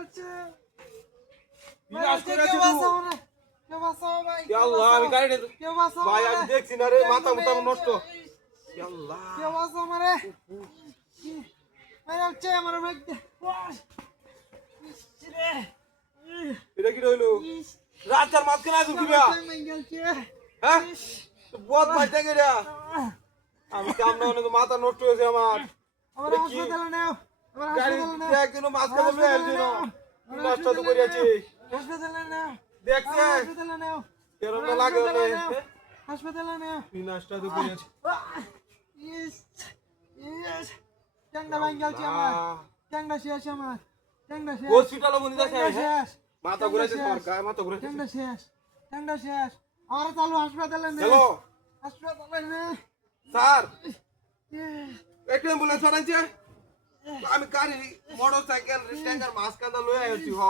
গেছে বিনাশ করে কেউ দিবো বাঁচাও না কেউ বাঁচাও ভাই ইয়া আল্লাহ আমি গাড়িটা কেউ বাঁচাও ভাই আমি দেখছি না রে মাথা মুথা নষ্ট ইয়া আল্লাহ কেউ বাঁচাও মারে ভাই হচ্ছে আমার ব্রেক এটা কি রইলো রাস্তার মাঝখানে আছো কি বিয়া হ্যাঁ বহুত ভাই দেখে রে আমি কাম না হলে তো মাথা নষ্ট হয়েছে আমার আমার হাসপাতালে নাও আমার গাড়ি হাসপাতালে নাও দেখ দিন মাঝখানে লয়ে আসছি না নষ্ট তো করিয়াছি হাসপাতালে নাও দেখছে হাসপাতালে নাও কেরম লাগে রে হাসপাতালে নাও বিনাশটা তো করিয়াছি ইস ইস ট্যাংটা ভাঙ গেছে আমার ট্যাংটা শেষ আমার ট্যাংটা শেষ হসপিটালে বনি যাচ্ছে শেষ মাথা ঘুরাইছে তোমার গায়ে মাথা ঘুরাইছে ট্যাংটা শেষ আর চালু হাসপাতালে নে হ্যালো হাসপাতালে নে স্যার একটা অ্যাম্বুলেন্স আনছে আমি গাড়ি মোটরসাইকেল ট্যাঙ্কার মাঝখানে লয়ে আইছি হ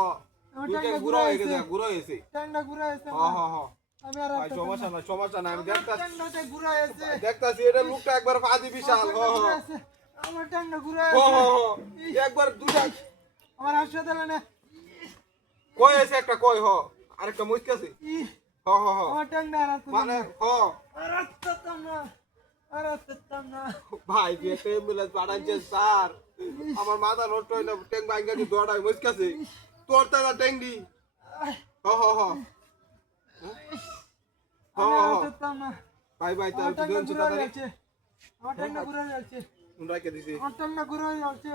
দুইটা ঘুরা হয়ে গেছে ঘুরা হয়েছে ট্যাংটা ঘুরে আছে হ হ হ আমি আর ভাই সমস্যা নাই আমি দেখতাছি ট্যাংটা ঘুরে আছে দেখতাছি এটা লোকটা একবার ফাদি বিশাল হ হ আমার ট্যাংটা ঘুরে হ আছে হ একবার দুইটা আমার হাসপাতালে নে কই আছে একটা কই হ আরেকটা মুইকাছে হ হ হ আমার ট্যাংটা আর মানে হ আর আসতাম না ভাই যে অ্যাম্বুলেন্স পাঠাইছে স্যার আমার মাথা নষ্ট হইলো ট্যাঙ্ক ভাঙা দি দড়াই মুইকাছে তোর তারা ট্যাঙ্ক দি হ হ হ আসতাম না ভাই ভাই আমার তার ট্যাংটা দুজন ঘুরে তাড়াতাড়ি যাচ্ছে আমার ট্যাংটা ঘুরে যাচ্ছে রাখে দিছি আমার ট্যাংটা ঘুরে যাচ্ছে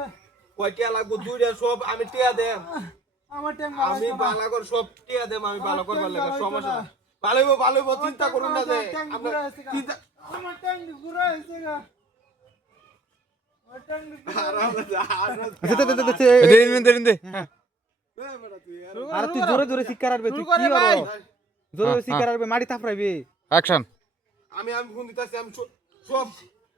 কয় টিয়া লাগবো দুইটা সব আমি টিয়া দেম আমার ট্যাং আমি ভালো করে সব টিয়া দেম আমি ভালো করবার লাগে সমস্যা নাই ভালো হইবো চিন্তা করুন না যে আমরা চিন্তা আমার ট্যাং ঘুরে যাচ্ছে গা আমার ট্যাং আর তুই জোরে জোরে শিক্ষা রাখবে তুই কি করো জোরে জোরে শিক্ষা রাখবে মাটি থাপড়াইবে অ্যাকশন আমি ফোন দিতেছি আমি সব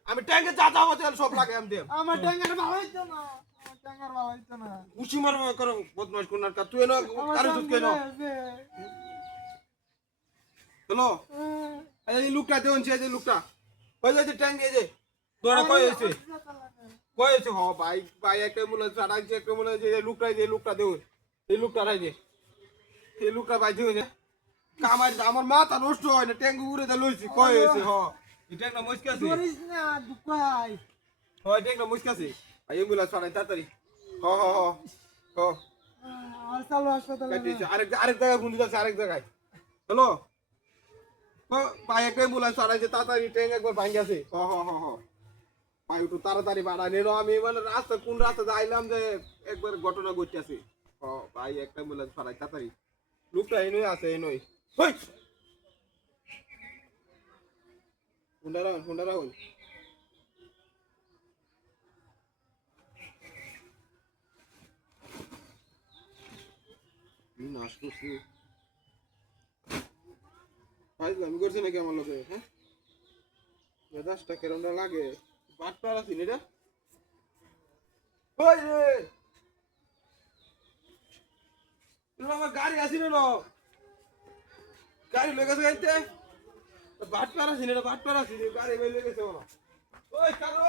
আমি ট্যাঙ্কে যা যাবো সব লাগে আমি দেম আমার ট্যাংের ভালো হইতো না আমার ট্যাংের ভালো হইতো না উচি মার করো বদমাশ কোনার কা তুই না কারো দুধ কেন হ্যালো এই লোকটা দেন যে লোকটা কই যাচ্ছে ট্যাঙ্ক এই যে তোরা কই হইছে কই হইছে হ ভাই ভাই একটা মুলা ছাড়াইছে একটা মুলা যে লোকটা দেও এই লোকটা রাইছে এই লোকটা ভাই দিও যে কামাই আমার মাথা নষ্ট হয় না ট্যাঙ্ক উড়ে দা লইছি কই হইছে হ এটা একটা মুশকিল করিস না দুকাই হয় এটা একটা মুশকিল আছে ভাই এমবুলা ছাড়াই তাড়াতাড়ি হ হ হ হ আর চালু হাসপাতালে কাটিছে আরেক জায়গায় ফোন দিতেছে আরেক জায়গায় হ্যালো ভাই একটা অ্যাম্বুলেন্স ছাড়াইছে তাড়াতাড়ি ট্যাঙ্ক একবার ভাঙে গেছে হ হ হ হ ভাই একটু তাড়াতাড়ি বাড়াই নিল আমি মানে রাস্তা কোন রাস্তা আইলাম যে একবার ঘটনা ঘটতেছে হ ভাই একটা অ্যাম্বুলেন্স ছাড়াই তাড়াতাড়ি লোকটা এনই আছে এনই হই হুন্ডা রাহুল নাশ করছি আমি করছি নাকি আমার লোকে হ্যাঁ মেজাজটা কেরমটা লাগে বাটপার আছি এটা ওই রে আমার গাড়ি আসি না গাড়ি লেগেছে গাইতে বাটপার আছি না বাটপার আছি গাড়ি লেগেছে ওই কারো